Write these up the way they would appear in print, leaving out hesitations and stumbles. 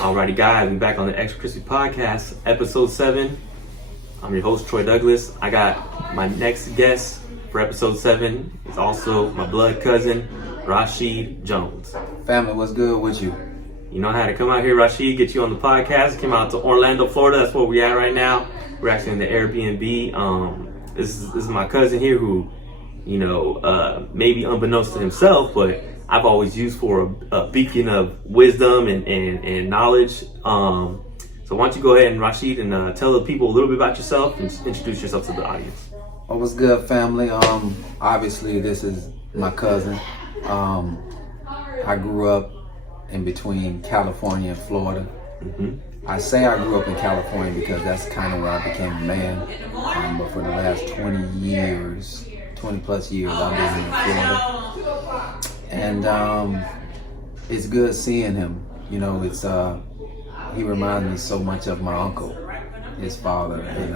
Alrighty, guys, we're back on the XXTRA KRISPY Podcast, episode 7. I'm your host, Troy Douglas. I got my next guest for episode 7. It's also my blood cousin, Rashidd Jones. Family, what's good with you? You know how to come out here, Rashidd, get you on the podcast. Came out to Orlando, Florida. That's where we're at right now. We're actually in the Airbnb. This is my cousin here who, maybe unbeknownst to himself, but I've always used for a beacon of wisdom and knowledge. So why don't you go ahead and Rashidd and tell the people a little bit about yourself and introduce yourself to the audience. Well, what's good, family? Obviously this is my cousin. I grew up in between California and Florida. Mm-hmm. I say I grew up in California because that's kind of where I became a man. But for the last 20 plus years, I've been in Florida. And it's good seeing him. He reminds me so much of my uncle, his father, and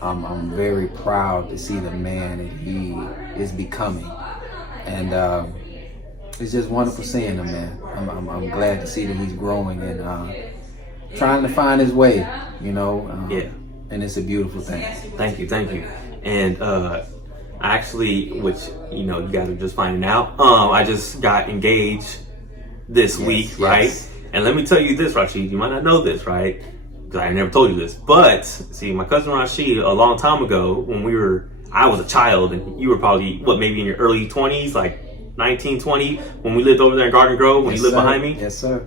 I'm very proud to see the man that he is becoming. And it's just wonderful seeing him, man. I'm glad to see that he's growing and trying to find his way. And it's a beautiful thing. Thank you. And actually, which you guys are just finding out, I just got engaged this week, right? Yes. And let me tell you this, Rashidd, you might not know this, right? Because I never told you this, but see, my cousin Rashidd, a long time ago, when I was a child, and you were probably maybe in your early 20s, like 19, 20, when we lived over there in Garden Grove, when you lived behind me. Yes, sir.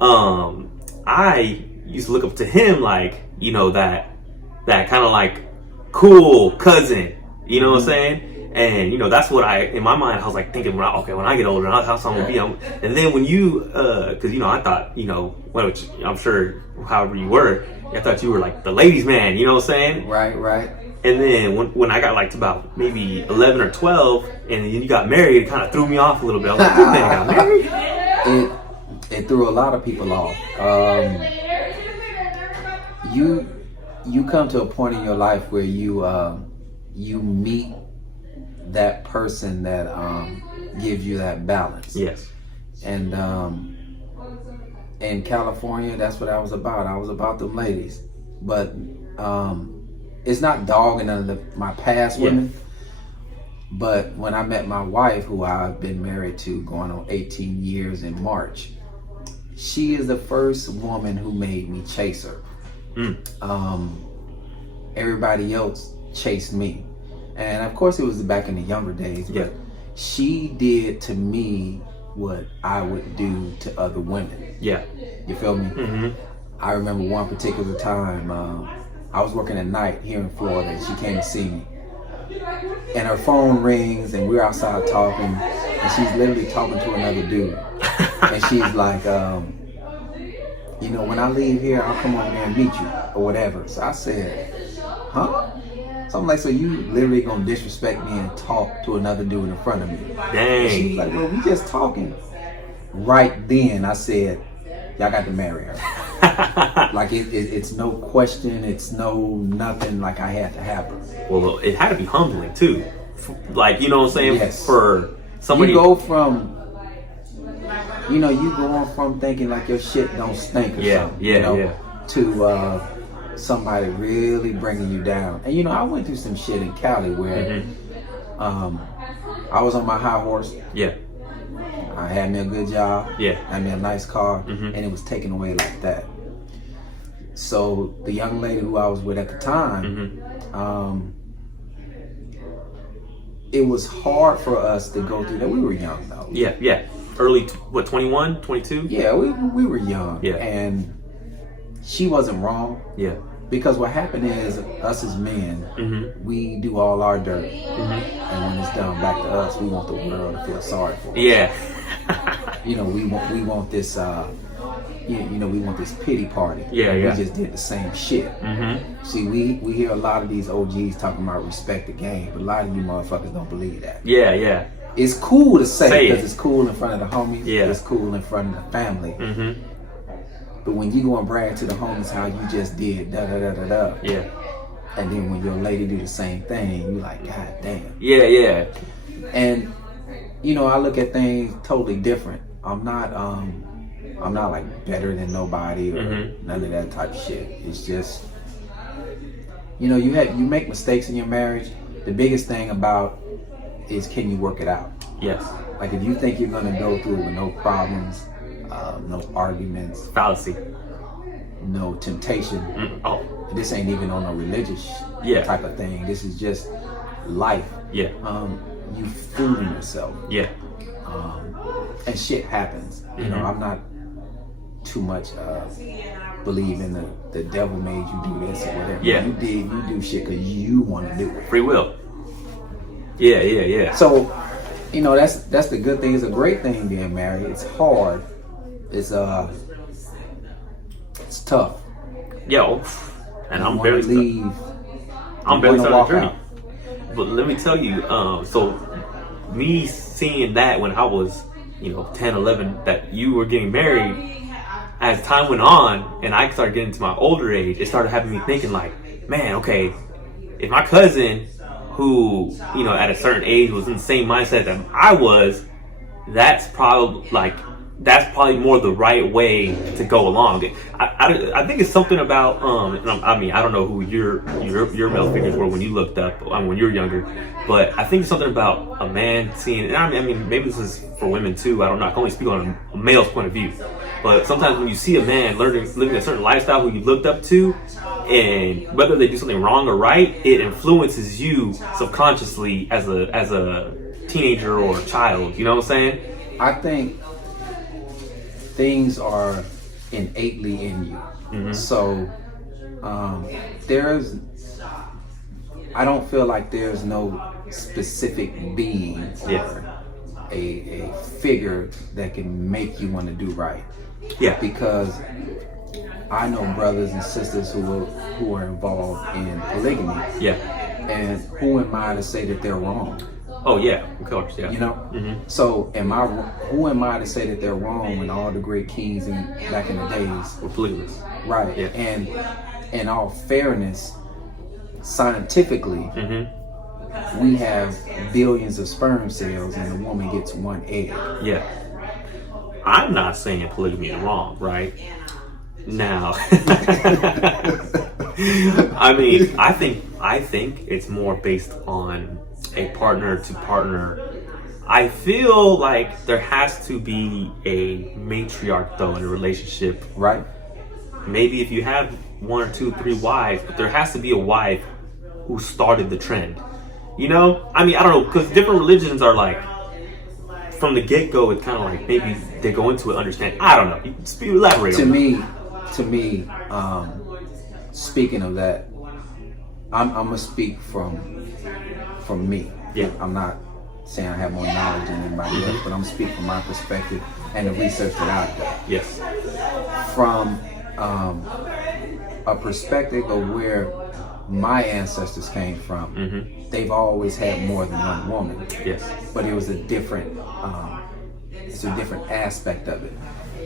I used to look up to him like, that kind of like cool cousin. You know what I'm saying? And that's what in my mind, I was like thinking, when I get older, that's how I'm gonna be. And then when you, because I thought, which I'm sure, however you were, I thought you were like the ladies' man. You know what I'm saying? Right. And then when I got like to about maybe 11 or 12, and then you got married, it kind of threw me off a little bit. I was like, this man got married. It threw a lot of people off. You come to a point in your life where you meet that person that gives you that balance. Yes. And in California, that's what I was about. I was about them ladies. But it's not dogging none of my past women. But when I met my wife, who I've been married to going on 18 years in March, she is the first woman who made me chase her. Everybody else chased me. And of course it was back in the younger days, but she did to me what I would do to other women. Yeah. You feel me? Mm-hmm. I remember one particular time, I was working at night here in Florida, and she came to see me. And her phone rings, and we're outside talking, and she's literally talking to another dude. And she's like, when I leave here, I'll come over there and meet you, or whatever. So I said, huh? So I'm like, so you literally gonna disrespect me and talk to another dude in front of me? Dang. She was like, well, we just talking. Right then, I said, y'all got to marry her. Like, it's no question, it's no nothing, like I had to have her. Well, it had to be humbling, too. Like, you know what I'm saying? Yes. For somebody... You go from... you go on from thinking like your shit don't stink or something, to somebody really bringing you down. And I went through some shit in Cali where I was on my high horse. Yeah. I had me a good job. Yeah. I had me a nice car, and it was taken away like that. So the young lady who I was with at the time, it was hard for us to go through that. We were young though. Yeah. Early, 21, 22? Yeah, we were young. Yeah. And she wasn't wrong. Yeah. Because what happened is, us as men, we do all our dirt. And when it's done back to us, we want the world to feel sorry for us. Yeah. We want this, we want this pity party. Yeah. We just did the same shit. See, we hear a lot of these OGs talking about respect the game, but a lot of you motherfuckers don't believe that. Yeah. It's cool to say because it's cool in front of the homies. Yeah. It's cool in front of the family. But when you go and brag to the homies how you just did da-da-da-da-da. Yeah. And then when your lady do the same thing, you like, God damn. Yeah. And, I look at things totally different. I'm not I'm not like better than nobody or none of that type of shit. It's just, you know, you make mistakes in your marriage. The biggest thing about is, can you work it out? Yes. Like if you think you're gonna go through with no problems, no arguments, Fallacy. no temptation. This ain't even on a religious type of thing. This is just life. Yeah. You fooling yourself. Yeah. And shit happens. You know, I'm not too much believe in the devil made you do this or whatever. Yeah. You do shit because you want to do it. Free will. Yeah. So, you know, that's the good thing. It's a great thing being married. It's hard. It's tough. Yo, and I'm very leave. I'm barely starting the journey. But let me tell you, so me seeing that when I was, 10, 11, that you were getting married, as time went on and I started getting to my older age, it started having me thinking like, man, okay, if my cousin who, at a certain age was in the same mindset that I was, that's probably more the right way to go along. I think it's something about I don't know who your male figures were when you looked up when you were younger, but I think it's something about a man seeing, and I mean maybe this is for women too, I don't know, I can only speak on a male's point of view, but sometimes when you see a man living a certain lifestyle who you looked up to, and whether they do something wrong or right, it influences you subconsciously as a teenager or a child, you know what I'm saying? I think things are innately in you. So I don't feel like there's no specific being or a figure that can make you want to do right. Yeah. Because I know brothers and sisters who are involved in polygamy. Yeah. And who am I to say that they're wrong? Oh yeah, of course, yeah. You know? So who am I to say that they're wrong when all the great kings back in the days were polygamous? Right. Yeah. And in all fairness, scientifically, we have billions of sperm cells and a woman gets one egg. Yeah. I'm not saying polygamy is wrong, right? Now, I mean, I think it's more based on a partner to partner. I feel like there has to be a matriarch though in a relationship. Right. Maybe if you have 1 or 2, 3 wives, but there has to be a wife who started the trend. You know? I mean, I don't know, because different religions are like, from the get-go, it's kind of like maybe they go into it understand. I don't know. Just elaborate on that. To me, speaking of that, I'm gonna speak from me. Yeah. I'm not saying I have more knowledge than anybody else, but I'm speaking from my perspective and the research that I've done. Yes. From a perspective of where my ancestors came from, they've always had more than one woman. Yes. But it was a different aspect of it.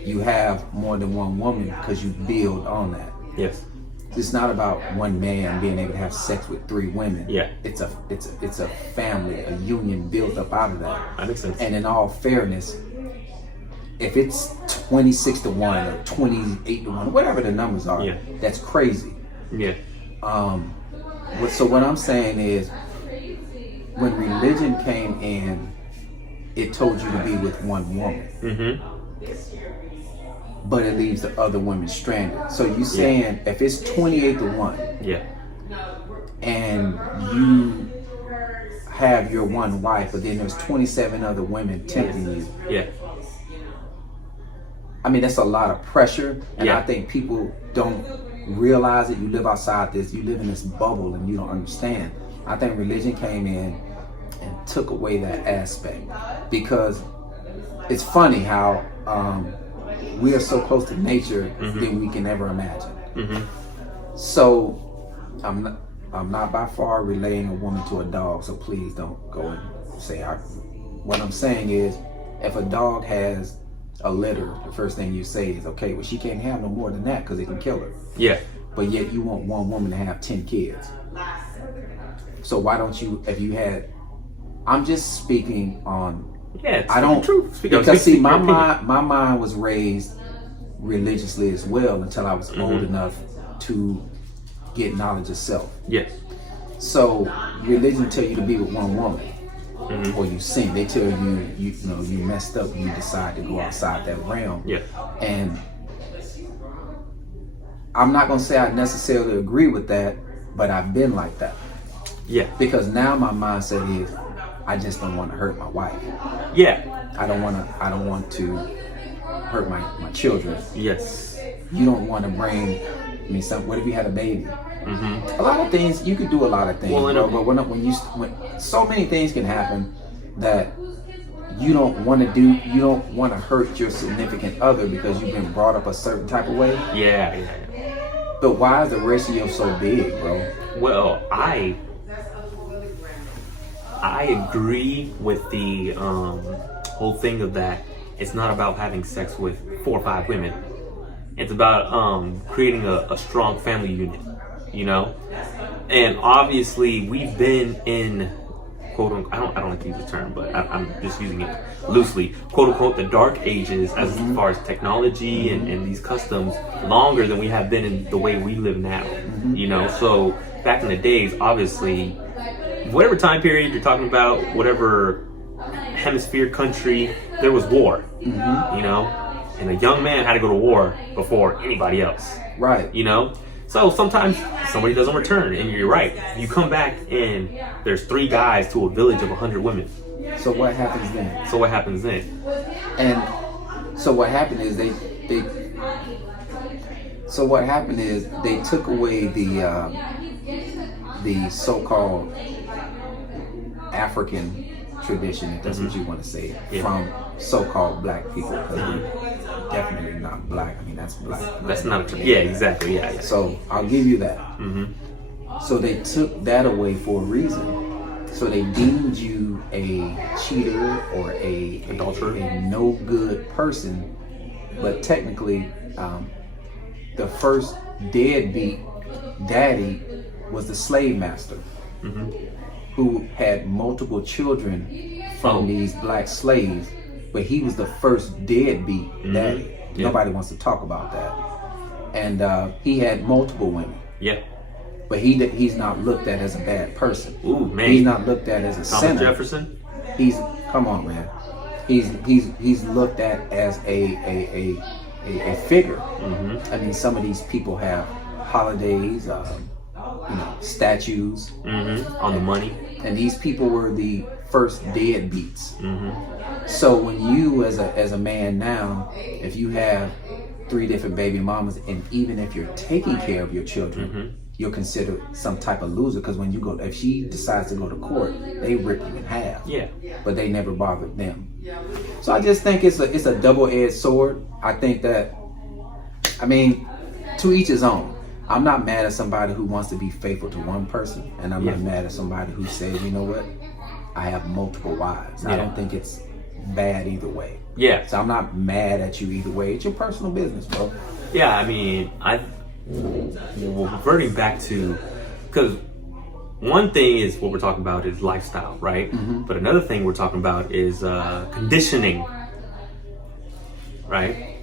You have more than one woman because you build on that. Yes. It's not about one man being able to have sex with 3 women. Yeah. It's a family, a union built up out of that. That makes sense. And in all fairness, if it's 26 to 1 or 28 to 1, whatever the numbers are, that's crazy. Yeah. So what I'm saying is, when religion came in, it told you to be with one woman. But it leaves the other women stranded. So you saying if it's 28 to 1, and you have your one wife, but then there's 27 other women tempting you. I mean, that's a lot of pressure, and I think people don't realize it. You live outside this, you live in this bubble, and you don't understand. I think religion came in and took away that aspect, because it's funny how we are so close to nature than we can ever imagine. So I'm not by far relating a woman to a dog, so please don't go and say what I'm saying is, if a dog has a litter, the first thing you say is, okay, well, she can't have no more than that because it can kill her. Yeah. But yet you want one woman to have 10 kids. So why don't you, if you had, I'm just speaking on, I don't, because see, my mind was raised religiously as well until I was old enough to get knowledge of self. Yes. So religion tell you to be with one woman, or you sin. They tell you, you know, you messed up. You decide to go outside that realm. Yeah. And I'm not gonna say I necessarily agree with that, but I've been like that. Yeah. Because now my mindset is, I just don't want to hurt my wife. Yeah. I don't want to hurt my children. Yes. You don't want to bring. I mean, what if you had a baby? A lot of things you could do. A lot of things, but when so many things can happen that you don't want to do. You don't want to hurt your significant other because you've been brought up a certain type of way. Yeah. But why is the ratio so big, bro? Well, I agree with the whole thing of that. It's not about having sex with 4 or 5 women. It's about creating a strong family unit, you know? And obviously we've been in, quote unquote, I don't like to use the term, but I'm just using it loosely, quote unquote, the dark ages as far as technology and these customs longer than we have been in the way we live now, you know? So back in the days, obviously, whatever time period you're talking about, whatever hemisphere country, there was war, you know? And a young man had to go to war before anybody else. Right. You know? So sometimes somebody doesn't return, and you're right. You come back and there's 3 guys to a village of 100 women. So what happens then? And so what happened is they took away the so-called African tradition, if that's what you want to say, from so-called black people, because we're definitely not black. I mean, that's black. That's not a exactly. Yeah. So I'll give you that. So they took that away for a reason. So they deemed you a cheater or a adulterer, a no good person. But technically, the first deadbeat daddy was the slave master, who had multiple children from these black slaves, but he was the first deadbeat daddy. Nobody wants to talk about that. And he had multiple women. Yeah. But he's not looked at as a bad person. Ooh, man. He's not looked at as a sinner. Jefferson? Come on, man. He's looked at as a figure. I mean, some of these people have holidays, statues on the money, and these people were the first deadbeats. So when you, as a man now, if you have 3 different baby mamas, and even if you're taking care of your children, you're considered some type of loser, because when you go, if she decides to go to court, they rip you in half. Yeah. But they never bothered them. So I just think it's a double-edged sword. I think that, I mean, to each his own. I'm not mad at somebody who wants to be faithful to one person, and I'm not mad at somebody who says, you know what, I have multiple wives. I don't think it's bad either way. Yeah. So I'm not mad at you either way. It's your personal business, bro. Yeah, I mean, reverting back to, because one thing is what we're talking about is lifestyle, right? But another thing we're talking about is conditioning, right?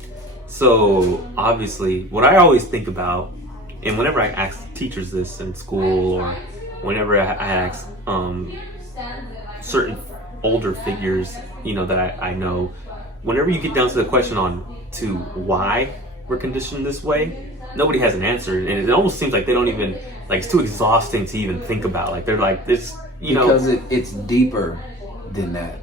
So obviously, what I always think about, and whenever I ask teachers this in school, or whenever I ask certain older figures, that I know, whenever you get down to the question to why we're conditioned this way, nobody has an answer, and it almost seems like they don't even, like, it's too exhausting to even think about. Like, they're like this, because it's deeper than that.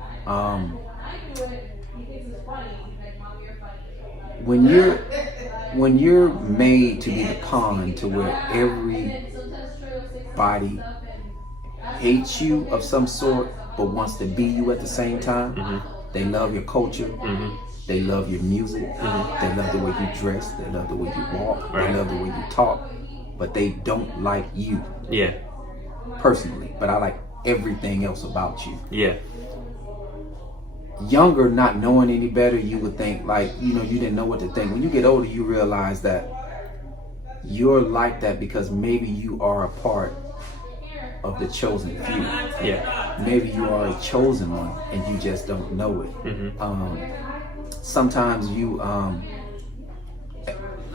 When you're made to be the pawn to where everybody hates you of some sort, but wants to be you at the same time. They love your culture. They love your music. They love the way you dress. They love the way you walk. They love the way you talk. But they don't like you. Yeah. Personally. But I like everything else about you. Yeah. Younger, not knowing any better, you would think, like, you didn't know what to think. When you get older, you realize that you're like that because maybe you are a part of the chosen few. Yeah. Maybe you are a chosen one and you just don't know it. Sometimes you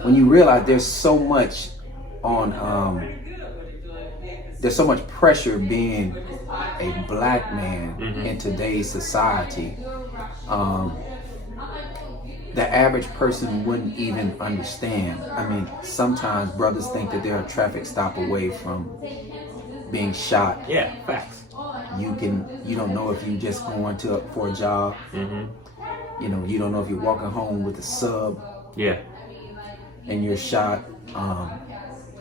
when you realize there's so much on, there's so much pressure being a black man in today's society. The average person wouldn't even understand. I mean, sometimes brothers think that they're a traffic stop away from being shot. Yeah, facts. You don't know if you just going for a job. You know, you don't know if you're walking home with a sub. Yeah. And you're shot,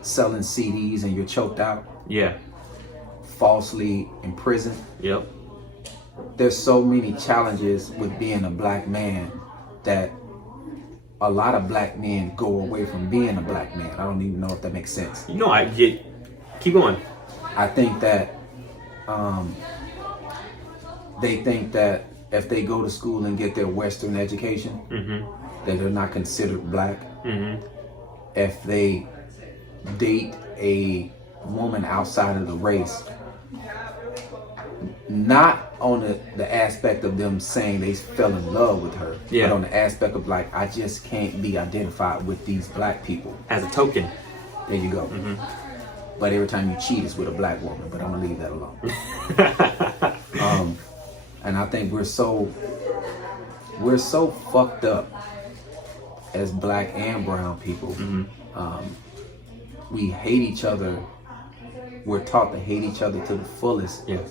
selling CDs and you're choked out. Yeah. Falsely imprisoned. Yep. There's so many challenges with being a black man that a lot of black men go away from being a black man. I don't even know if that makes sense. You know, I get. Keep going. I think that they think that if they go to school and get their Western education, that they're not considered black. If they date a woman outside of the race, not on the aspect of them saying they fell in love with her, but on the aspect of like, I just can't be identified with these black people. As a token. There you go. But every time you cheat, it's with a black woman. But I'm gonna leave that alone. And I think we're so fucked up as black and brown people. We hate each other. We're taught to hate each other to the fullest. Yes.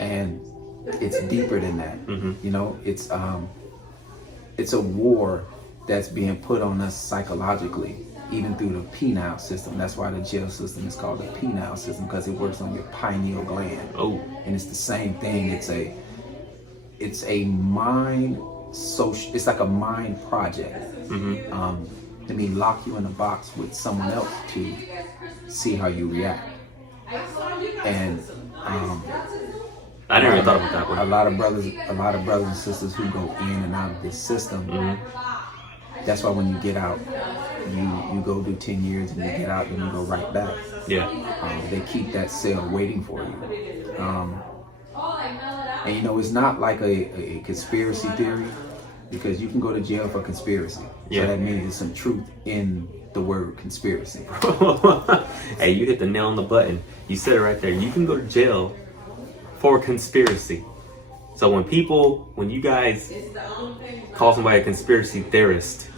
And it's deeper than that. You know, it's a war that's being put on us psychologically, even through the penile system. That's why the jail system is called the penile system, because it works on your pineal gland. Oh. And it's the same thing. It's a mind social. It's like a mind project. Let me lock you in a box with someone else to see how you react. And I never thought about that one. A lot of brothers and sisters who go in and out of this system. That's why when you get out, you go do 10 years and you get out and you go right back. Yeah. They keep that cell waiting for you. And you know, it's not like a conspiracy theory, because you can go to jail for conspiracy. So that means there's some truth in the word conspiracy. Hey, you hit the nail on the button. You said it right there. You can go to jail for conspiracy. So when you guys call somebody a conspiracy theorist,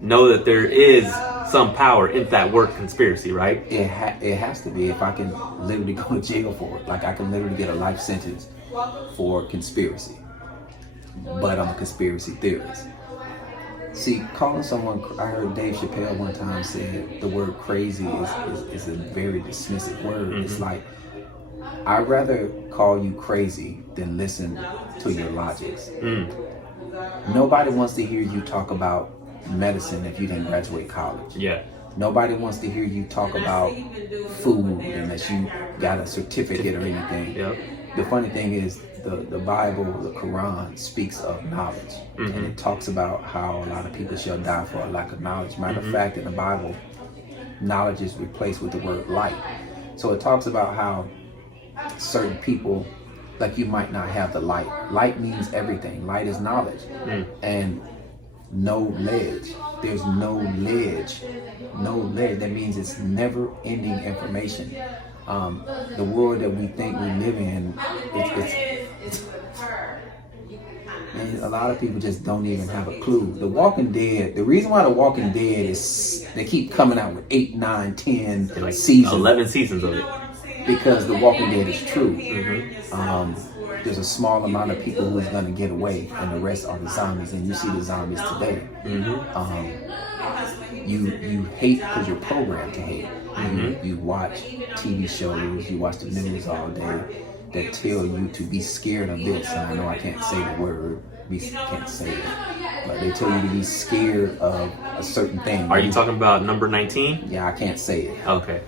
know that there is some power in that word conspiracy, right? It has to be. If I can literally go to jail for it, like I can literally get a life sentence for conspiracy, but I'm a conspiracy theorist. See, calling someone, I heard Dave Chappelle one time said the word crazy is a very dismissive word. It's like, I'd rather call you crazy than listen to your logics. Nobody wants to hear you talk about medicine if you didn't graduate college. Yeah. Nobody wants to hear you talk about food unless you got a certificate or anything. Yep. The funny thing is, the Bible, the Quran, speaks of knowledge. And it talks about how a lot of people shall die for a lack of knowledge. Matter of fact, in the Bible, knowledge is replaced with the word light. So it talks about how certain people, like, you might not have the light. Light means everything. Light is knowledge. And no ledge. There's no ledge. No ledge. That means it's never ending information. The world that we think we live in, and a lot of people just don't even have a clue. The Walking Dead, the reason why The Walking Dead is, they keep coming out with 8, 9, 10 like seasons. 11 seasons of it. Because The Walking Dead is true. There's a small amount of people who's going to get away, and the rest are the zombies, and you see the zombies today. You hate because you're programmed to hate. You watch TV shows, you watch the news all day that tell you to be scared of this, and I know I can't say the word, we can't say it, but they tell you to be scared of a certain thing. Are you talking about number 19? Yeah, I can't say it. Okay.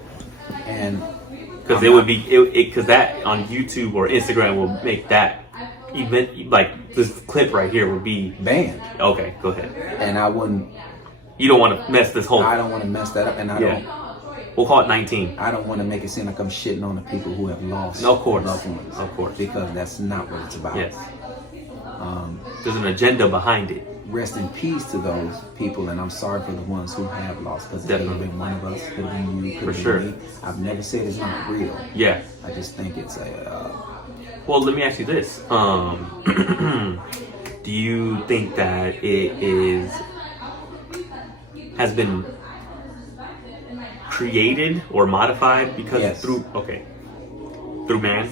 And because it would be, because that on YouTube or Instagram will make that event, like this clip right here, would be banned. Okay, go ahead. And I wouldn't. You don't want to mess this whole. I don't want to mess that up, and I don't. We'll call it 19. I don't want to make it seem like I'm shitting on the people who have lost loved ones. Of course. Because that's not what it's about. Yes. There's an agenda behind it. rest in peace to those people, and I'm sorry for the ones who have lost, because it could have been one of us, could have been you, could have been me. I've never said it's not real. Yeah. I just think it's a... Well, let me ask you this. Do you think that has been created or modified because through man?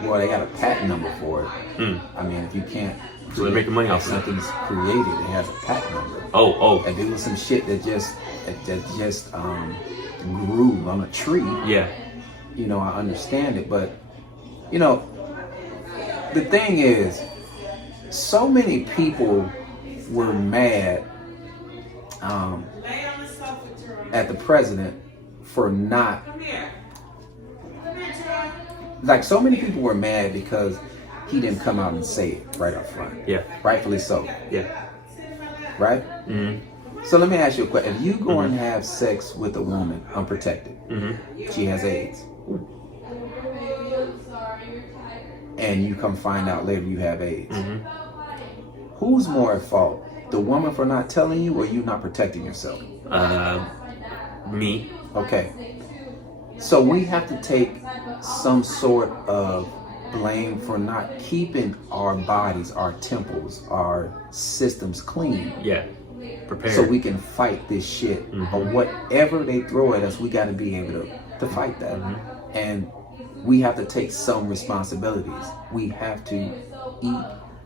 They got a patent number for it. I mean, if you can't... So they're making money off of it. Something's created, it has a patent number. Oh. And there was some shit that just grew on a tree. Yeah. You know, I understand it, but you know, the thing is, so many people were mad at the president for not, like, so many people were mad because he didn't come out and say it right up front. Yeah. Rightfully so. Yeah. Right? So let me ask you a question. If you go and have sex with a woman unprotected, she has AIDS, and you come find out later you have AIDS, who's more at fault? The woman for not telling you, or you not protecting yourself? Me. Okay. So we have to take some sort of blame for not keeping our bodies, our temples, our systems clean. Yeah. Prepared. So we can fight this shit, or whatever they throw at us. We got to be able to fight that, and we have to take some responsibilities. We have to eat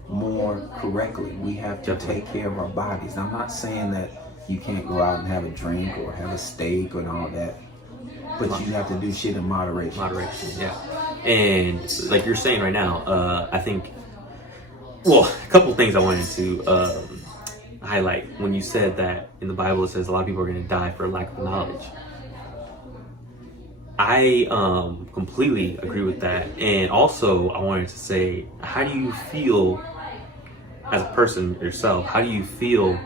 more correctly. We have to take care of our bodies. I'm not saying that you can't go out and have a drink or have a steak and all that, but you have to do shit in moderation. Yeah. And like you're saying right now, I think, well, a couple things I wanted to highlight. When you said that in the Bible it says a lot of people are going to die for lack of knowledge, I completely agree with that. And also I wanted to say, how do you feel as a person yourself? How do you feel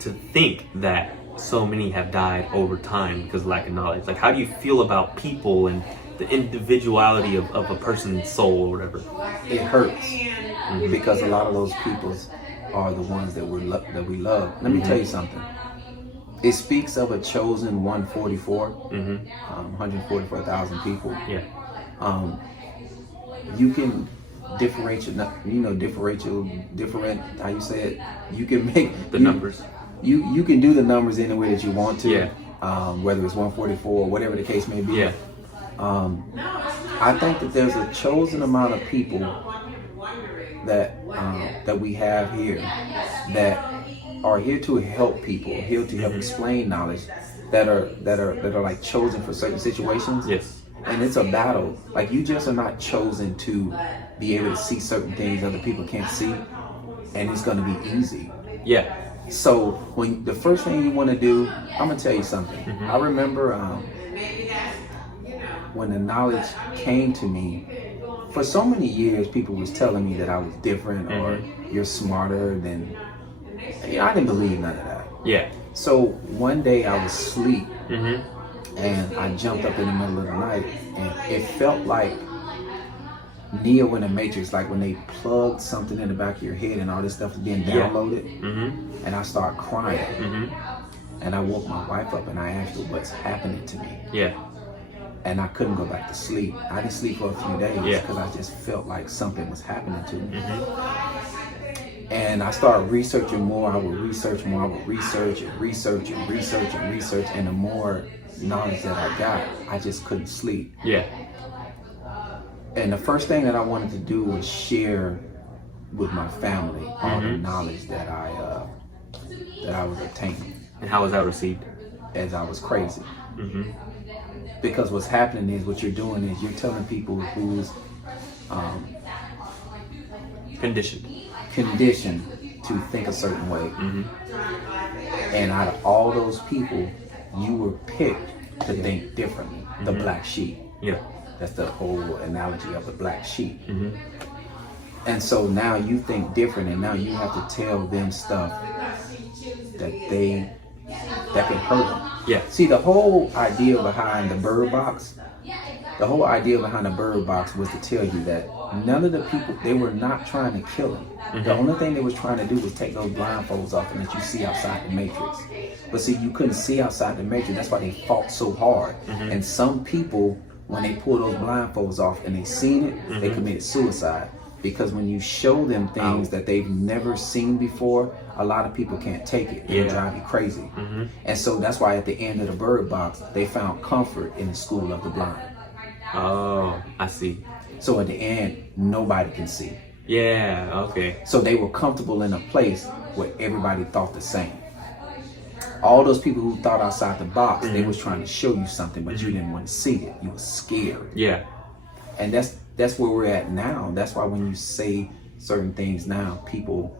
to think that so many have died over time because of lack of knowledge? Like, how do you feel about people and the individuality of a person's soul or whatever? It hurts because a lot of those people are the ones that we love. Let me tell you something. It speaks of a chosen 144,000 people. Yeah. You can different, how you say it? You can make the numbers. You can do the numbers any way that you want to. Yeah. Whether it's 144 or whatever the case may be. Yeah. I think that there's a chosen amount of people that we have here that are here to help people, here to help explain knowledge, that are like chosen for certain situations. Yes. And it's a battle. Like, you just are not chosen to be able to see certain things other people can't see, and it's going to be easy. Yeah. So when the first thing you want to do, I'm gonna tell you something. I remember when the knowledge came to me. For so many years, people was telling me that I was different or you're smarter than. I didn't believe none of that. Yeah. So one day I was asleep and I jumped up in the middle of the night, and it felt like Neo in the Matrix, like when they plugged something in the back of your head and all this stuff is being downloaded. And I started crying. And I woke my wife up and I asked her what's happening to me. Yeah. And I couldn't go back to sleep. I didn't sleep for a few days because I just felt like something was happening to me. And I started researching more. I would research more. I would research and research and research and research. And the more knowledge that I got, I just couldn't sleep. Yeah. And the first thing that I wanted to do was share with my family all the knowledge that I was obtaining. And how was that received? As I was crazy. Because what's happening is, what you're doing is you're telling people who's conditioned to think a certain way. And out of all those people, you were picked to think differently. The black sheep. Yeah. That's the whole analogy of the black sheep. And so now you think different, and now you have to tell them stuff that can hurt them. Yeah. See, the whole idea behind the bird box was to tell you that none of the people, they were not trying to kill him. The only thing they was trying to do was take those blindfolds off and let you see outside the matrix. But see, you couldn't see outside the matrix. That's why they fought so hard. And some people, when they pull those blindfolds off and they seen it, they committed suicide. Because when you show them things that they've never seen before, a lot of people can't take it. It'll drive you crazy. And so that's why at the end of the Bird Box, they found comfort in the school of the blind. Oh, I see. So at the end, nobody can see. Yeah, okay. So they were comfortable in a place where everybody thought the same. All those people who thought outside the box, they was trying to show you something, but you didn't want to see it. You were scared. Yeah. And that's where we're at now. That's why when you say certain things now, people,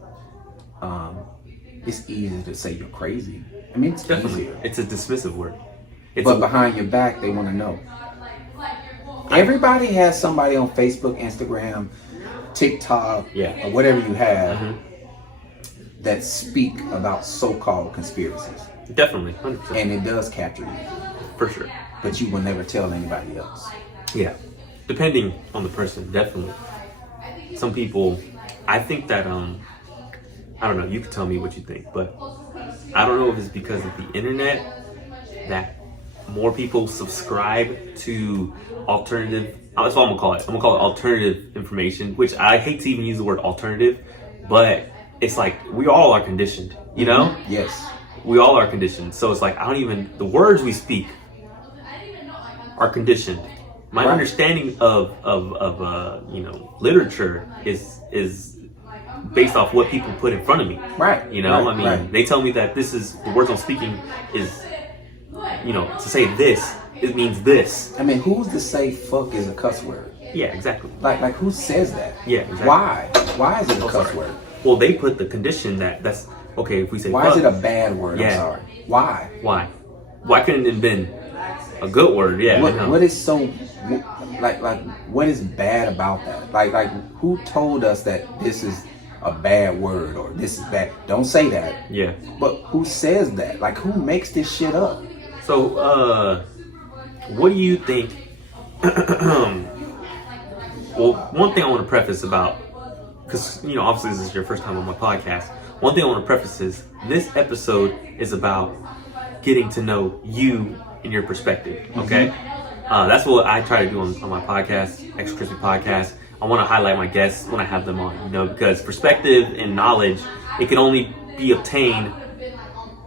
it's easy to say you're crazy. I mean, it's Definitely. easier. It's a dismissive word. But behind your back, they want to know. Everybody has somebody on Facebook, Instagram, TikTok, or whatever you have that speak about so-called conspiracies. Definitely, 100%. And it does capture you. For sure. But you will never tell anybody else. Yeah. Depending on the person, definitely. Some people, I think that, I don't know, you can tell me what you think, but I don't know if it's because of the internet that more people subscribe to alternative, that's what I'm gonna call it. I'm gonna call it alternative information, which I hate to even use the word alternative, but it's like we all are conditioned, you know? Yes. We all are conditioned. So it's like, the words we speak are conditioned. My understanding of literature is based off what people put in front of me. Right. You know, they tell me that this is, the words I'm speaking is, to say this, it means this. I mean, who's to say fuck is a cuss word? Yeah, exactly. Like who says that? Yeah, exactly. Why? Why is it a cuss word? Well, they put the condition that's, okay, if we say why fuck, is it a bad word? Yeah. I'm sorry. Why? Why couldn't it have been a good word? Yeah. What is so, like what is bad about that? Like who told us that this is a bad word or this is bad? Don't say that. Yeah. But who says that? Like who makes this shit up? So, what do you think? Well, one thing I want to preface about, because, obviously this is your first time on my podcast. One thing I want to preface is this episode is about getting to know you and your perspective, okay? That's what I try to do on my podcast, XXTRA KRISPY Podcast. I want to highlight my guests when I have them on, because perspective and knowledge, it can only be obtained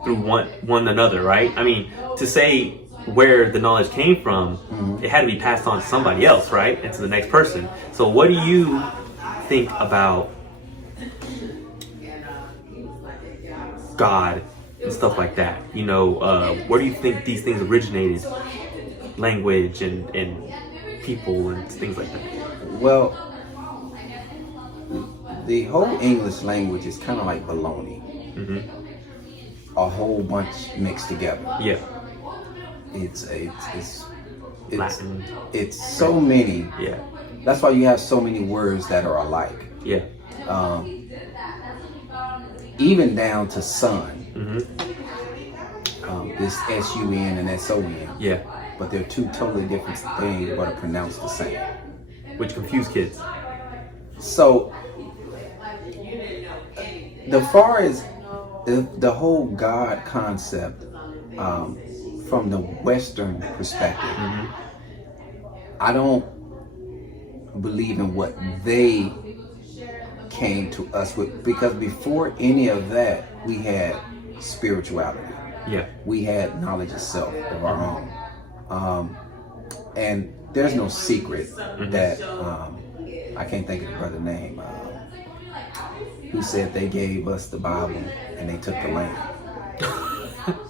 through one another, right? I mean, to say where the knowledge came from, it had to be passed on to somebody else, right? And to the next person. So what do you think about God and stuff like that? Where do you think these things originated? Language and people and things like that. Well, the whole English language is kind of like baloney. A whole bunch mixed together. Yeah. It's Latin. It's so many. Yeah. That's why you have so many words that are alike. Yeah. Even down to sun. This S-U-N and S-O-N. Yeah. But they're two totally different things, but are pronounced the same. Which confuse kids. So, as far as the whole God concept, from the Western perspective, I don't believe in what they came to us with, because before any of that, we had spirituality. Yeah. We had knowledge of self, of our own. And there's no secret that, I can't think of the brother's name, who said they gave us the Bible and they took the land.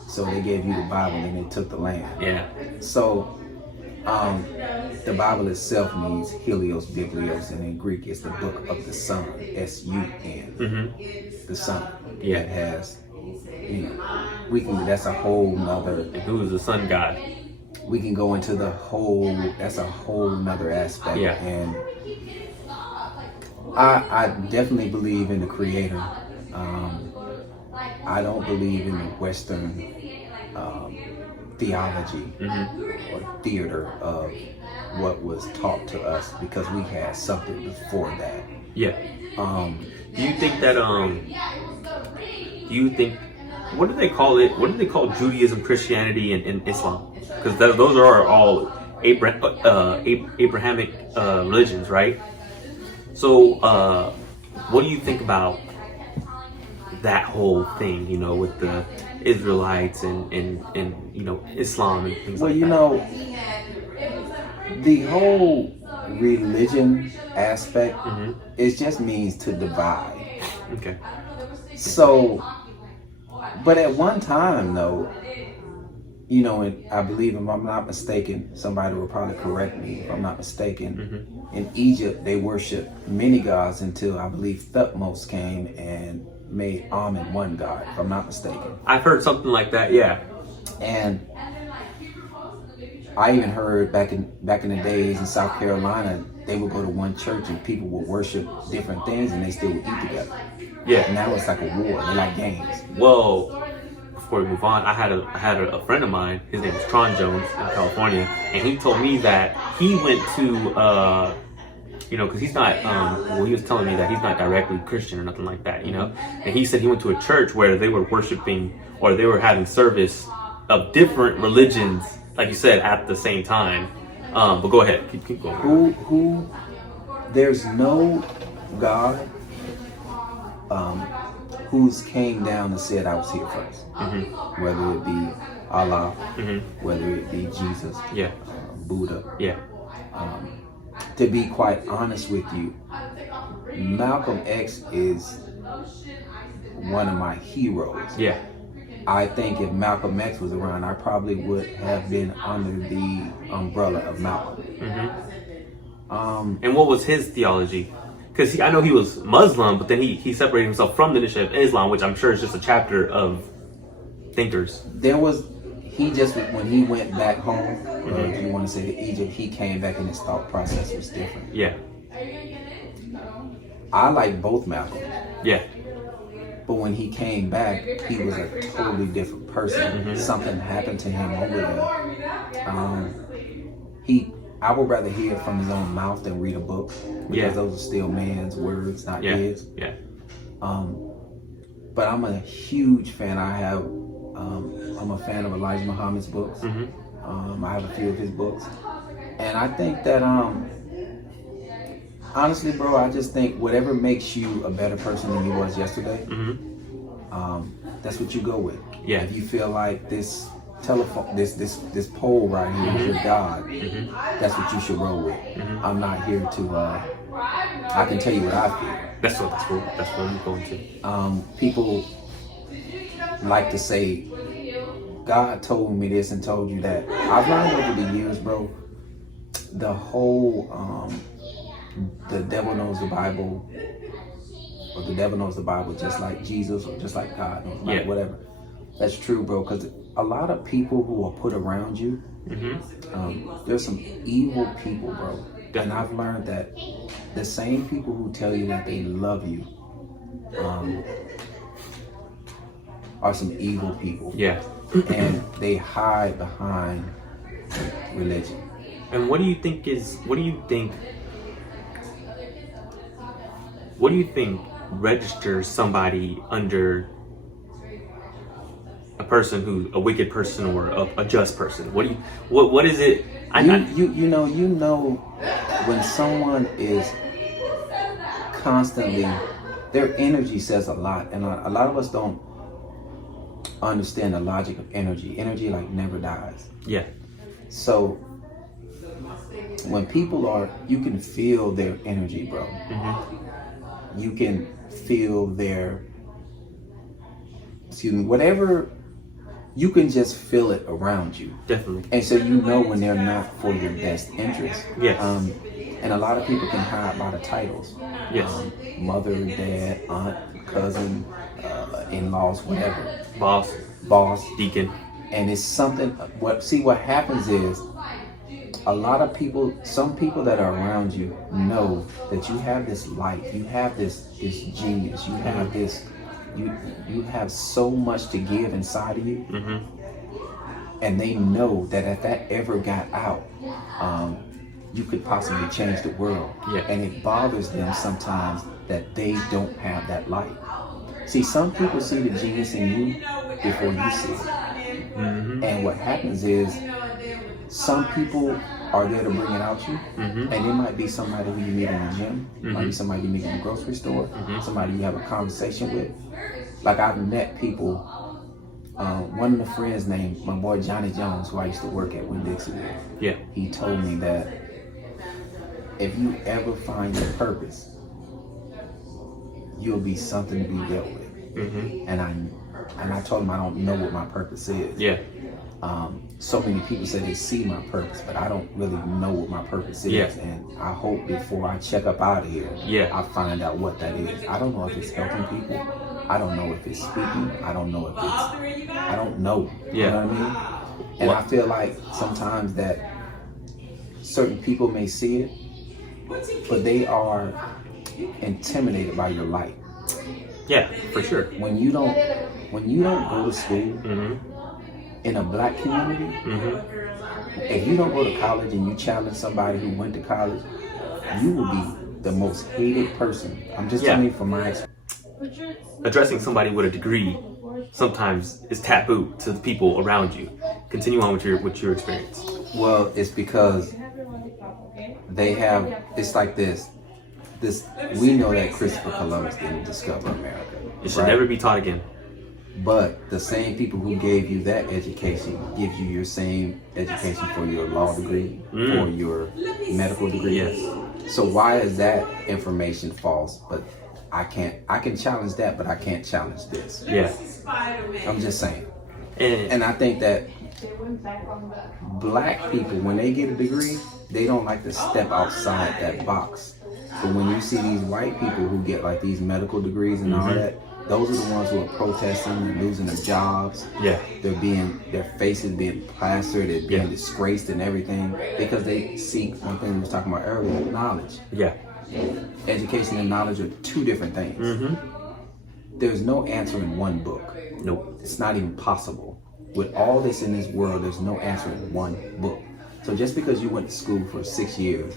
So they gave you the Bible and they took the land. Yeah. So the Bible itself means Helios, Biblios, and in Greek it's the book of the sun, S-U-N. The sun. Yeah. That has, that's a whole nother. And who is the sun god? We can go into that's a whole nother aspect. Yeah. And I definitely believe in the Creator. I don't believe in the Western theology or theater of what was taught to us because we had something before that. Yeah. Do you think that what do they call it? What do they call Judaism, Christianity, and Islam? Because those are all Abrahamic religions, right? So, what do you think about that whole thing? You know, with the Israelites and you know, Islam and things like that. Well, you know, the whole religion aspect, it just means to divide. Okay. So, but at one time though, you know, and I believe, if I'm not mistaken, somebody will probably correct me if I'm not mistaken, in Egypt they worshiped many gods until I believe Thutmose came and made Amen one god, if I'm not mistaken. I've heard something like that, yeah. And I even heard back in the days in South Carolina, they would go to one church and people would worship different things and they still would eat together. Yeah. Now it's like a war. They like games. Well, before we move on, I had a friend of mine. His name is Rashidd Jones in California, and he told me that he went to, you know, because he's not. Well, he was telling me that he's not directly Christian or nothing like that, you know. And he said he went to a church where they were worshiping or they were having service of different religions, like you said, at the same time. But go ahead, keep going. Who? There's no God who's came down and said I was here first. Whether it be Allah, whether it be Jesus, Yeah. Buddha. Yeah. To be quite honest with you, Malcolm X is one of my heroes. Yeah. I think if Malcolm X was around, I probably would have been under the umbrella of Malcolm. And what was his theology? Because I know he was Muslim, but then he separated himself from the Nation of Islam, which I'm sure is just a chapter of thinkers. When he went back home, or if you want to say to Egypt, he came back and his thought process was different. Yeah. I like both Malcolms. Yeah. But when he came back, he was a totally different person. Something happened to him over there. I would rather hear it from his own mouth than read a book, because those are still man's words, not his. Yeah. But I'm a huge fan. I'm a fan of Elijah Muhammad's books. I have a few of his books, and I think that honestly, bro, I just think whatever makes you a better person than you was yesterday, that's what you go with. Yeah. If you feel like this telephone, this pole right here is your God, that's what you should roll with. I'm not here to. I can tell you what I feel. That's what I'm going to. People like to say, God told me this and told you that. I've learned over the years, bro, the whole the devil knows the Bible, or the devil knows the Bible just like Jesus, or just like God knows the Bible, whatever. That's true, bro, because a lot of people who are put around you, there's some evil people, bro. And I've learned that the same people who tell you that they love you are some evil people. Yeah. And they hide behind religion. And what do you think registers somebody under a person who's a wicked person or a just person? What is it? You know when someone is constantly, their energy says a lot, and a lot of us don't understand the logic of energy. Energy like never dies. Yeah. So when people you can feel their energy, bro. You can feel their, whatever, you can just feel it around you. Definitely. And so you know when they're not for your best interest. Yes. And a lot of people can hide by the titles. Yes. Mother, dad, aunt, cousin, in-laws, whatever. Boss. Deacon. And it's something, what happens is, a lot of people, some people that are around you know that you have this light, you have this genius, you have this, you have so much to give inside of you. And they know that if that ever got out, you could possibly change the world. Yeah. And it bothers them sometimes that they don't have that light. See, some people see the genius in you before you see it. Mm-hmm. And what happens is some people are there to bring it out you. Mm-hmm. And it might be somebody who you meet in the gym, might be somebody you meet in the grocery store, somebody you have a conversation with. Like I've met people, one of the friends named my boy Johnny Jones, who I used to work at Winn-Dixie with. Yeah. He told me that if you ever find your purpose, you'll be something to be dealt with. Mm-hmm. And I told him I don't know what my purpose is. Yeah. So many people say they see my purpose, but I don't really know what my purpose is. Yeah. And I hope before I check up out of here, I find out what that is. I don't know if it's helping people. I don't know if it's speaking. I don't know if it's, I don't know. You know what I mean? And I feel like sometimes that certain people may see it, but they are intimidated by your light. Yeah, for sure. When you don't go to school in a black community, if you don't go to college and you challenge somebody who went to college, you will be the most hated person. I'm just telling you from my experience. Addressing somebody with a degree sometimes is taboo to the people around you. Continue on with your experience. Well, it's because they have, it's like this, we know that Christopher Columbus didn't discover America. It should never be taught again. But the same people who gave you that education gives you your same education for your law degree, for your medical degree. Yes. So why is that information false? But I can challenge that, but I can't challenge this. Yeah. I'm just saying. And I think that black people, when they get a degree, they don't like to step outside that box. But when you see these white people who get like these medical degrees and all that, those are the ones who are protesting and losing their jobs. Yeah. Their faces being plastered, they're being disgraced and everything because they seek, one thing we was talking about earlier, knowledge. Yeah. Education and knowledge are two different things. There's no answer in one book. Nope. It's not even possible. With all this in this world, there's no answer in one book. So just because you went to school for 6 years,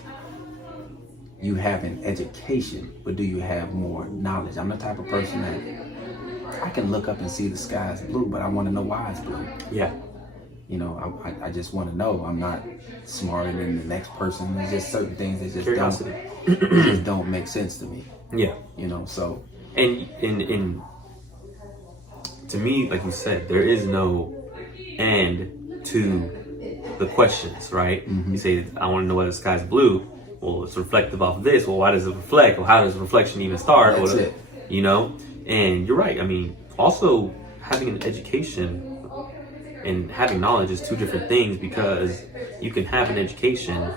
you have an education, but do you have more knowledge? I'm the type of person that I can look up and see the sky is blue, but I want to know why it's blue. Yeah. You know, I just want to know. I'm not smarter than the next person. There's just certain things that just don't make sense to me. Yeah. You know, so. And to me, like you said, there is no end to the questions, right? You say, I want to know why the sky's blue. Well, it's reflective off of this. Well, why does it reflect? Well, how does the reflection even start? That's it. You know? And you're right. I mean, also having an education and having knowledge is two different things, because you can have an education,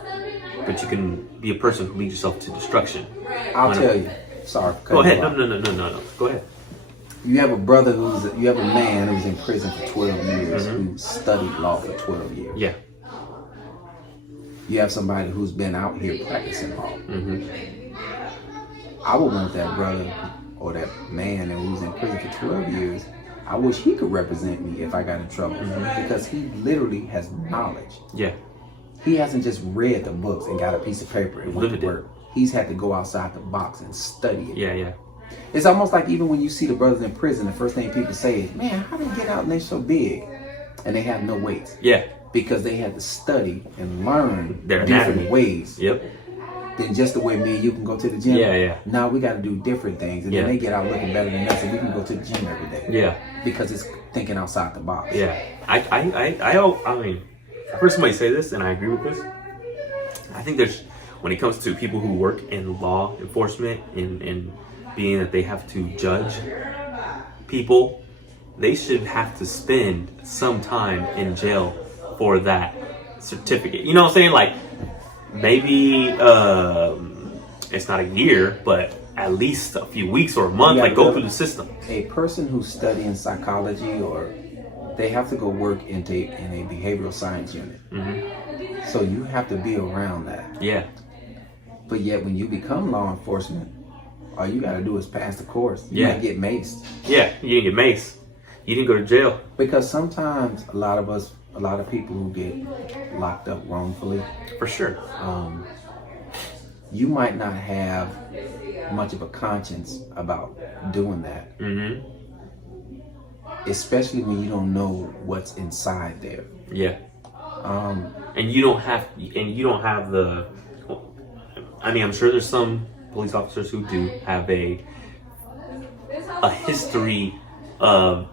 but you can be a person who leads yourself to destruction. I'll tell you. Sorry. Go ahead. No. Go ahead. You have a man who's in prison for 12 years who studied law for 12 years. Yeah. You have somebody who's been out here practicing law. I would want that brother or that man who's in prison for 12 years. I wish he could represent me if I got in trouble, because he literally has knowledge. Yeah. He hasn't just read the books and got a piece of paper and went to work. He's had to go outside the box and study it. Yeah. It's almost like even when you see the brothers in prison, the first thing people say is, man, how do they get out and they're so big? And they have no weights. Yeah. Because they had to study and learn their different anatomy. ways. Yep. Than just the way me and you can go to the gym. Yeah. Now we got to do different things. And then they get out looking better than us, and we can go to the gym every day. Yeah. Because it's thinking outside the box. Yeah. I mean, I've heard somebody say this, and I agree with this. I think there's, when it comes to people who work in law enforcement and being that they have to judge people, they should have to spend some time in jail for that certificate. You know what I'm saying? Like, maybe it's not a year, but at least a few weeks or a month, like go through the system. A person who's studying psychology, or they have to go work in a behavioral science unit. So you have to be around that. Yeah. But yet when you become law enforcement, all you got to do is pass the course. You might get maced. Yeah, you can get maced. You didn't go to jail. Because sometimes a lot of people who get locked up wrongfully, For sure. You might not have much of a conscience about doing that. Mm-hmm. Especially when you don't know what's inside there. Yeah. And you don't have the. I mean, I'm sure there's some police officers who do have a history of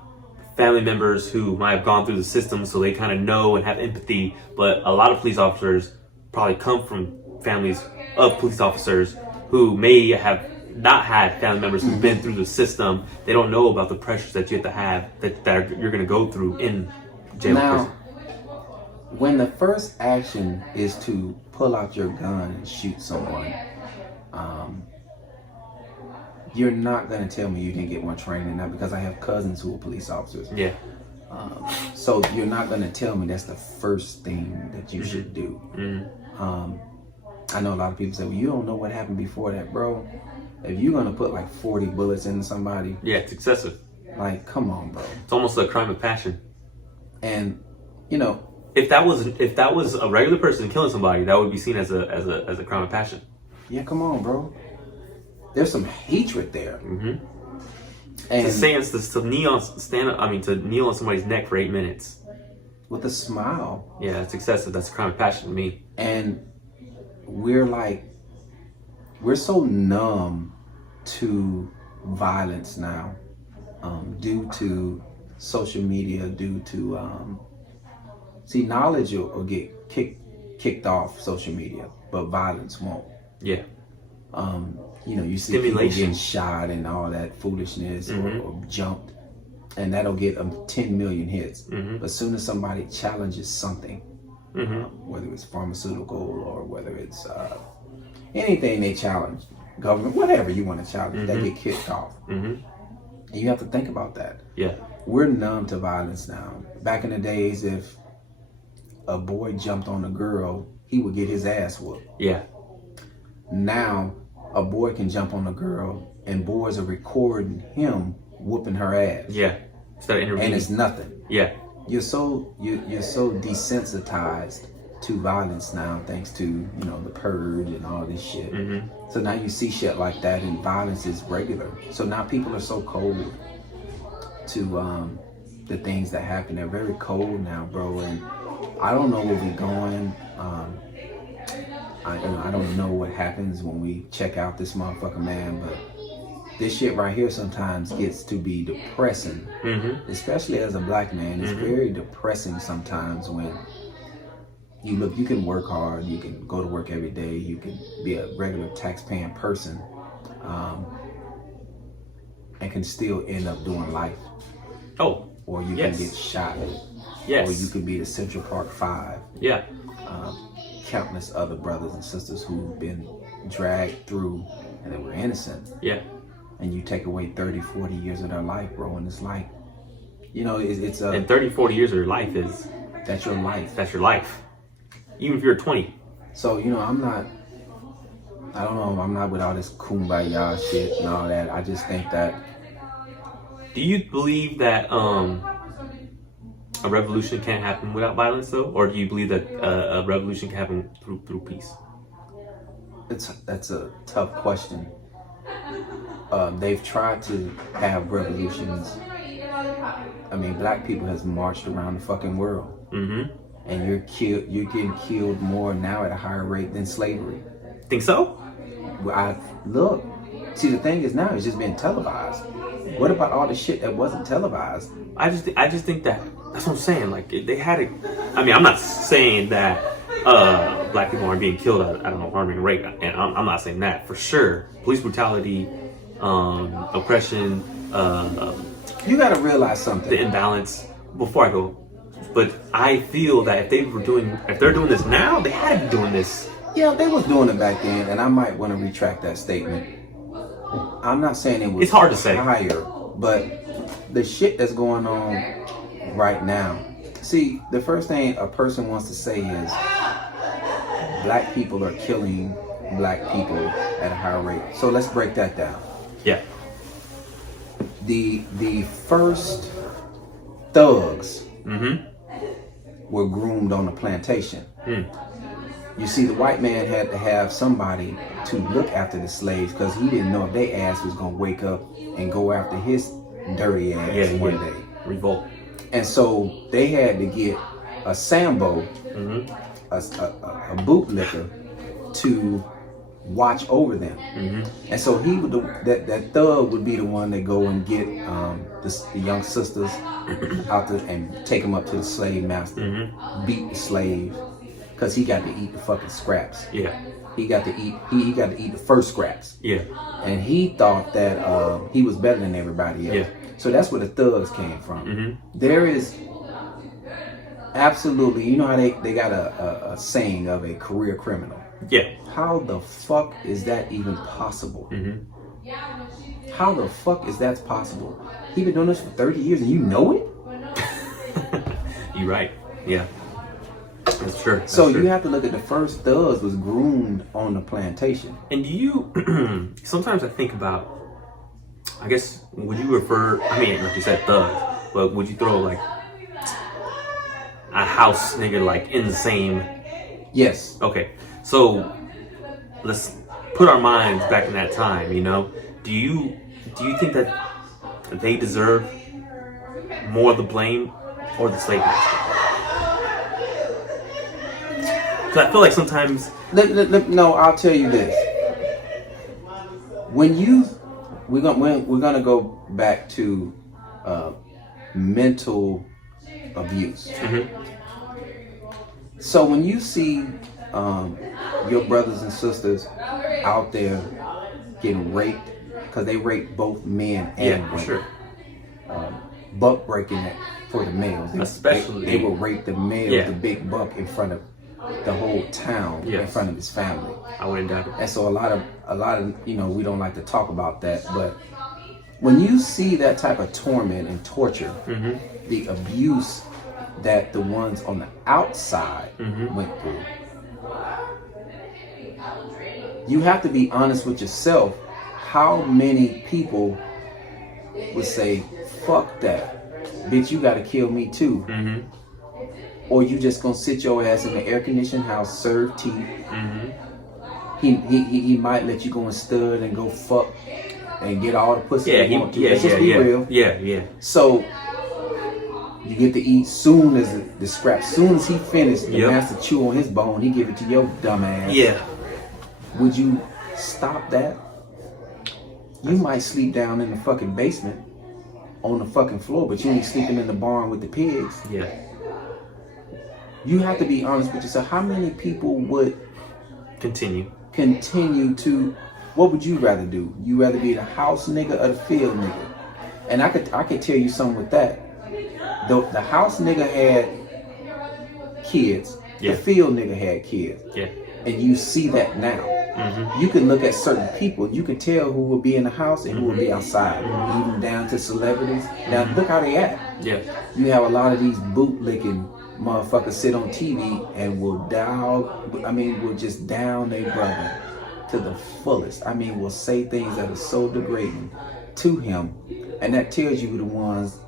family members who might have gone through the system, so they kind of know and have empathy. But a lot of police officers probably come from families of police officers who may have not had family members who've been through the system. They don't know about the pressures that you have to have that you're going to go through in jail. Now, when the first action is to pull out your gun and shoot someone, you're not going to tell me you didn't get one training. Now, because I have cousins who are police officers. Yeah. So you're not going to tell me that's the first thing that you should do. I know a lot of people say, well, you don't know what happened before that, bro. If you're going to put like 40 bullets into somebody. Yeah, it's excessive. Like, come on, bro. It's almost a crime of passion. And, you know. If that was a regular person killing somebody, that would be seen as a crime of passion. Yeah, come on, bro. There's some hatred there. Mm-hmm. And to kneel on somebody's neck for 8 minutes with a smile. Yeah, that's excessive. That's a crime of passion to me. And we're so numb to violence now, due to social media, due to knowledge will get kicked off social media, but violence won't. Yeah. You see people getting shot and all that foolishness, or jumped, and that'll get 10 million hits. But as soon as somebody challenges something, whether it's pharmaceutical or whether it's anything they challenge, government, whatever you want to challenge, they get kicked off. And you have to think about that. Yeah. We're numb to violence now. Back in the days, if a boy jumped on a girl, he would get his ass whooped. Yeah. Now, a boy can jump on a girl, and boys are recording him whooping her ass. Yeah. Instead of intervening. And it's nothing. Yeah. You're so desensitized to violence now, thanks to the purge and all this shit. So now you see shit like that, and violence is regular. So now people are so cold to the things that happen. They're very cold now, bro. And I don't know where we're going. I don't know what happens when we check out this motherfucker, man, but this shit right here sometimes gets to be depressing, especially as a black man. It's very depressing sometimes when you can work hard, you can go to work every day, you can be a regular tax-paying person, and can still end up doing life. Oh, or you can get shot. Yes. Or you could be the Central Park 5. Yeah. Countless other brothers and sisters who've been dragged through and they were innocent. Yeah. And you take away 30, 40 years of their life, bro, and it's like, it's a... And 30, 40 years of your life is... That's your life. That's your life. Even if you're 20. So, I'm not with all this kumbaya shit and all that. I just think that... Do you believe that a revolution can't happen without violence, though? Or do you believe that a revolution can happen through peace? That's a tough question. They've tried to have revolutions. I mean, black people has marched around the fucking world. And you're getting killed more now at a higher rate than slavery. Think so? Look. See, the thing is now it's just being televised. What about all the shit that wasn't televised? I just think that that's what I'm saying. Like, they had it. I mean, I'm not saying that black people aren't being killed. I don't know, harm and rape, and I'm not saying that for sure. Police brutality, oppression. You got to realize something. The imbalance. Before I go, but I feel that if they're doing this now, they had to be doing this. Yeah, they was doing it back then, and I might want to retract that statement. I'm not saying it was. It's hard to say. Higher, but the shit that's going on right now. See, the first thing a person wants to say is black people are killing black people at a higher rate. So let's break that down. Yeah. The first thugs Mm-hmm. were groomed on the plantation. Mm. You see, the white man had to have somebody to look after the slaves because he didn't know if their ass was going to wake up and go after his dirty ass one day. Revolt. And so they had to get a Sambo, Mm-hmm. a bootlicker, to watch over them. Mm-hmm. And so he would that thug would be the one that go and get the young sisters out there and take them up to the slave master, Mm-hmm. beat the slave, because he got to eat the fucking scraps. Yeah. He got to eat. He got to eat the first scraps. Yeah. And he thought that he was better than everybody else. Yeah. So that's where the thugs came from. Mm-hmm. There is absolutely, you know how they got a saying of a career criminal. Yeah. How the fuck is that even possible? Mm-hmm. How the fuck is that possible? He been doing this for 30 years and you know it? You're right. Yeah. That's true. That's So true. you have to look at the first thugs was groomed on the plantation. And do you, sometimes I think about, I guess, would you refer, I mean, like you said, thug, but would you throw like a house nigga like in the same, Yes. okay, so let's put our minds back in that time, you know? Do you think that they deserve more of the blame or the slave master? Because I feel like sometimes, No, I'll tell you this. We're gonna go back to mental abuse. mm-hmm. So when you see your brothers and sisters out there getting raped, because they rape both men and Yeah, women. sure. Buck breaking it for the males. Especially- they will rape the males, Yeah. the big buck, in front of the whole town, in Yes. front of his family. I wouldn't doubt it. And so a lot of we don't like to talk about that, but when you see that type of torment and torture, Mm-hmm. the abuse that the ones on the outside Mm-hmm. went through, you have to be honest with yourself. How many people would say, fuck that, bitch, you gotta kill me too? Mm-hmm. Or you just gonna sit your ass in the air conditioned house, serve tea. Mm-hmm. He might let you go and stud and go fuck and get all the pussy Yeah, you want to. yeah, Let's just be real. yeah. So you get to eat soon as the scrap. Soon as he finished, the Yep. master chew on his bone, he give it to your dumb ass. Yeah. Would you stop that? You might sleep down in the fucking basement on the fucking floor, but you ain't sleeping in the barn with the pigs. Yeah. You have to be honest with yourself. How many people would Continue. continue to, what would you rather do? You rather be the house nigga or the field nigga? And I could tell you something with that. The house nigga had kids. Yeah. The field nigga had kids. Yeah. And you see that now. Mm-hmm. You can look at certain people. You can tell who will be in the house and who will be outside. Even down to celebrities. Now look how they act. Yeah. You have a lot of these bootlicking motherfuckers sit on TV and will just down their brother to the fullest. I mean, will say things that are so degrading to him, and that tells you the ones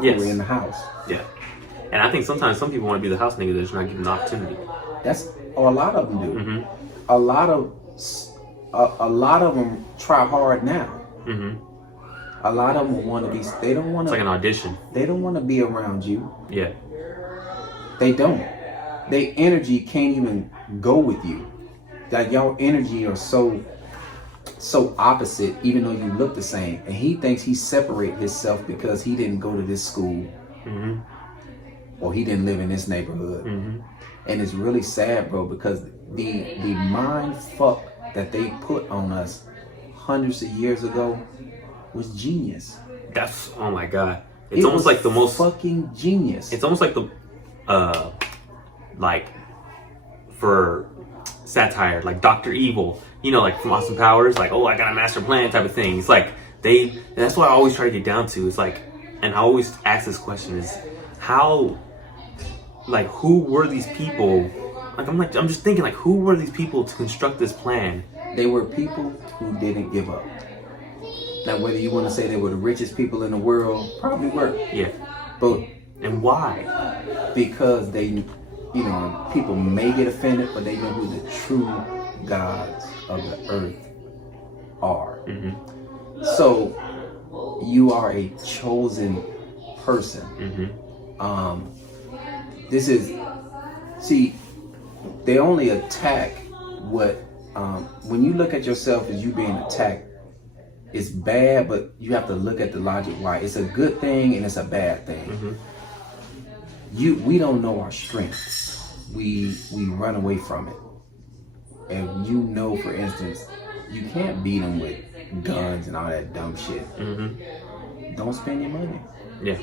Yes. who are in the house. Yeah. And I think sometimes some people want to be the house nigga that's not given the opportunity. Or a lot of them do. Mm-hmm. A lot of them try hard now. Mm-hmm. A lot of them want to be. They don't want It's like an to. audition. They don't want to be around you. Yeah. They don't. Their energy can't even go with you. Like y'all energy are so opposite, even though you look the same. And he thinks he separate himself because he didn't go to this school, Mm-hmm. or he didn't live in this neighborhood. Mm-hmm. And it's really sad, bro, because the mind fuck that they put on us hundreds of years ago was genius. That's, oh my God. It's It almost was like the most, fucking genius. it's almost like the, like for satire, like Dr. Evil, you know, like from Austin Powers, like, oh, I got a master plan type of thing. It's like and that's what I always try to get down to. It's like, and I always ask this question is how, like, who were these people? I'm just thinking, like, who were these people to construct this plan? They were people who didn't give up. Now, whether you want to say they were the richest people in the world, probably were. Yeah. But And why? Because they, people may get offended, but they know who the true gods of the earth are. Mm-hmm. So you are a chosen person. Mm-hmm. They only attack what, when you look at yourself as you being attacked, it's bad, but you have to look at the logic why. It's a good thing and it's a bad thing. Mm-hmm. We don't know our strengths. We run away from it. And for instance, you can't beat them with guns and all that dumb shit. Mm-hmm. Don't spend your money. Yeah.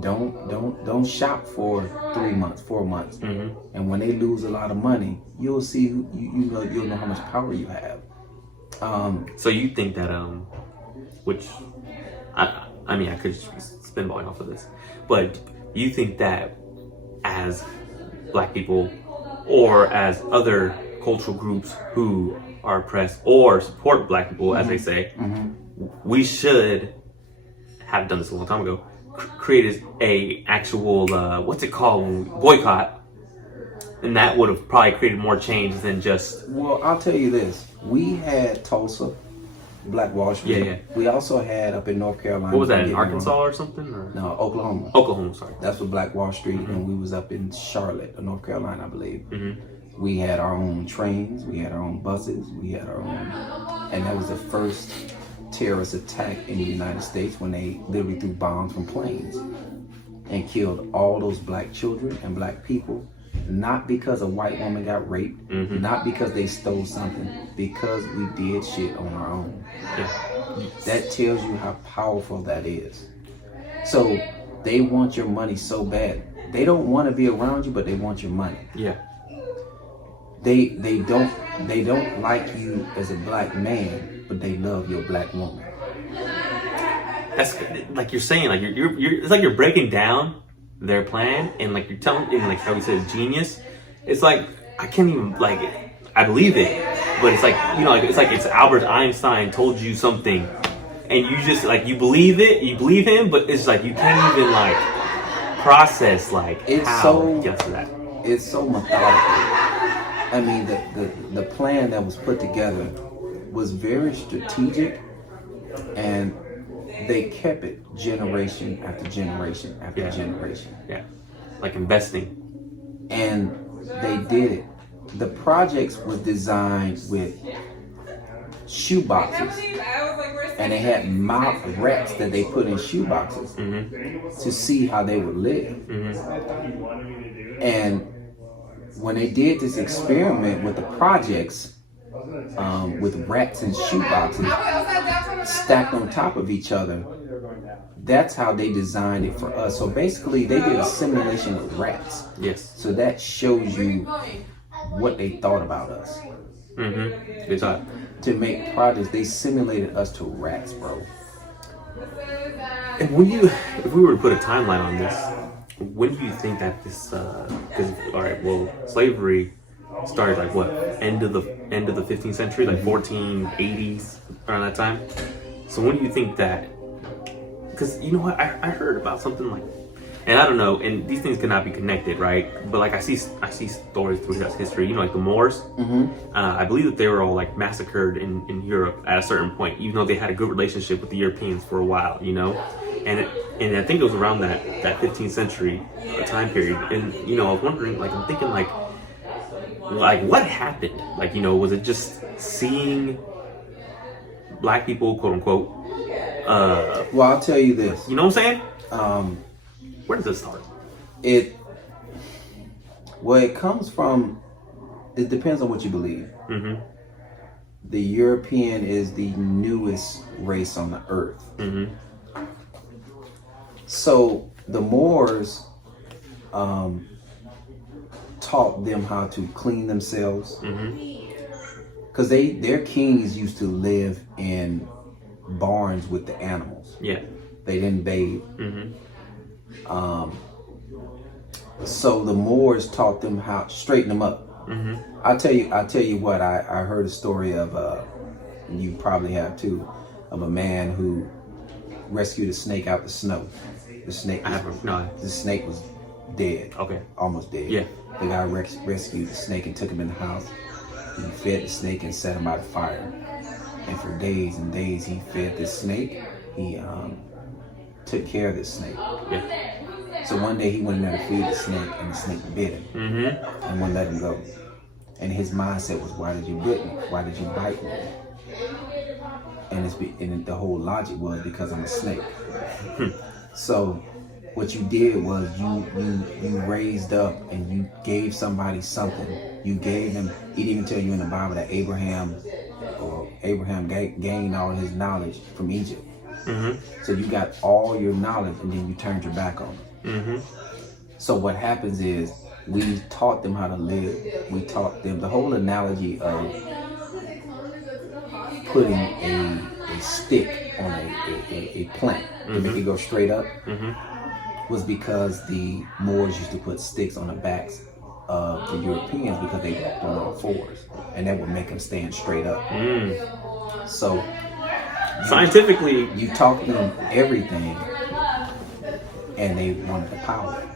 Don't shop for 3 months, 4 months. Mm-hmm. And when they lose a lot of money, you'll see you'll know how much power you have. So you think that which I mean I could just be spinballing off of this, but you think that as Black people or as other cultural groups who are oppressed or support Black people, as they say, we should have done this a long time ago, created a actual boycott, and that would have probably created more change than just. Well, I'll tell you this: we had Tulsa, Black Wall Street. Yeah. We also had up in North Carolina. What was that, in Arkansas or something? Or? No, Oklahoma. Oklahoma, sorry. That's what Black Wall Street, and we was up in Charlotte, North Carolina, I believe. Mm-hmm. We had our own trains, we had our own buses, we had our own, and that was the first terrorist attack in the United States when they literally threw bombs from planes and killed all those Black children and Black people, not because a white woman got raped, not because they stole something, because we did shit on our own. Yeah. That tells you how powerful that is. So they want your money so bad. They don't want to be around you, but they want your money. Yeah. They don't like you as a Black man, but they love your Black woman. That's like you're saying, like you're it's like you're breaking down their plan, and like you're telling, and like how we said genius. It's like I can't even I believe it, but it's like it's Albert Einstein told you something, and you just you believe it, you believe him, but it's like you can't even process how he gets to that. It's so methodical. I mean, the plan that was put together was very strategic, and they kept it generation after generation after generation. Yeah, like investing. And they did it. The projects were designed with shoe boxes, and they had mock rats that they put in shoe boxes to see how they would live. And when they did this experiment with the projects, with rats in shoe boxes stacked on top of each other, that's how they designed it for us. So basically, they did a simulation with rats. Yes. So that shows you what they thought about us. They thought to make projects, they simulated us to rats, bro. And if we were to put a timeline on this, when do you think that this? Because slavery started end of the 15th century, 1480s, around that time. So when do you think that? Because you know what, I heard about something and I don't know, and these things cannot be connected, right? But I see stories throughout history, the Moors. I believe that they were all massacred in Europe at a certain point, even though they had a good relationship with the Europeans for a while, and I think it was around that 15th century time period. And I was wondering, I'm thinking what happened? Was it just seeing Black people, quote unquote? Well, I'll tell you this. You know what I'm saying? Where does this start? It comes from. It depends on what you believe. The European is the newest race on the earth. So the Moors taught them how to clean themselves, because their kings used to live in barns with the animals. Yeah, they didn't bathe. So the Moors taught them how to straighten them up. I'll tell you what. I heard a story of you probably have too, of a man who rescued a snake out the snow. The snake. No. The snake was dead. Okay. Almost dead. Yeah. The guy rescued the snake and took him in the house. He fed the snake and set him by the fire. And for days and days, he fed this snake. He took care of this snake. Yeah. So one day he went in there to feed the snake, and the snake bit him and wouldn't let him go. And his mindset was, why did you bite me? Why did you bite me? And the whole logic was, because I'm a snake. So what you did was you raised up and you gave somebody something. You gave them. He didn't even tell you in the Bible that Abraham gained all his knowledge from Egypt. So you got all your knowledge and then you turned your back on them. So what happens is, we taught them how to live. We taught them the whole analogy of putting a stick on a plant to make it go straight up was because the Moors used to put sticks on the backs of the Europeans because they walked on all fours, and that would make them stand straight up. So scientifically, you taught them everything, and they wanted the power.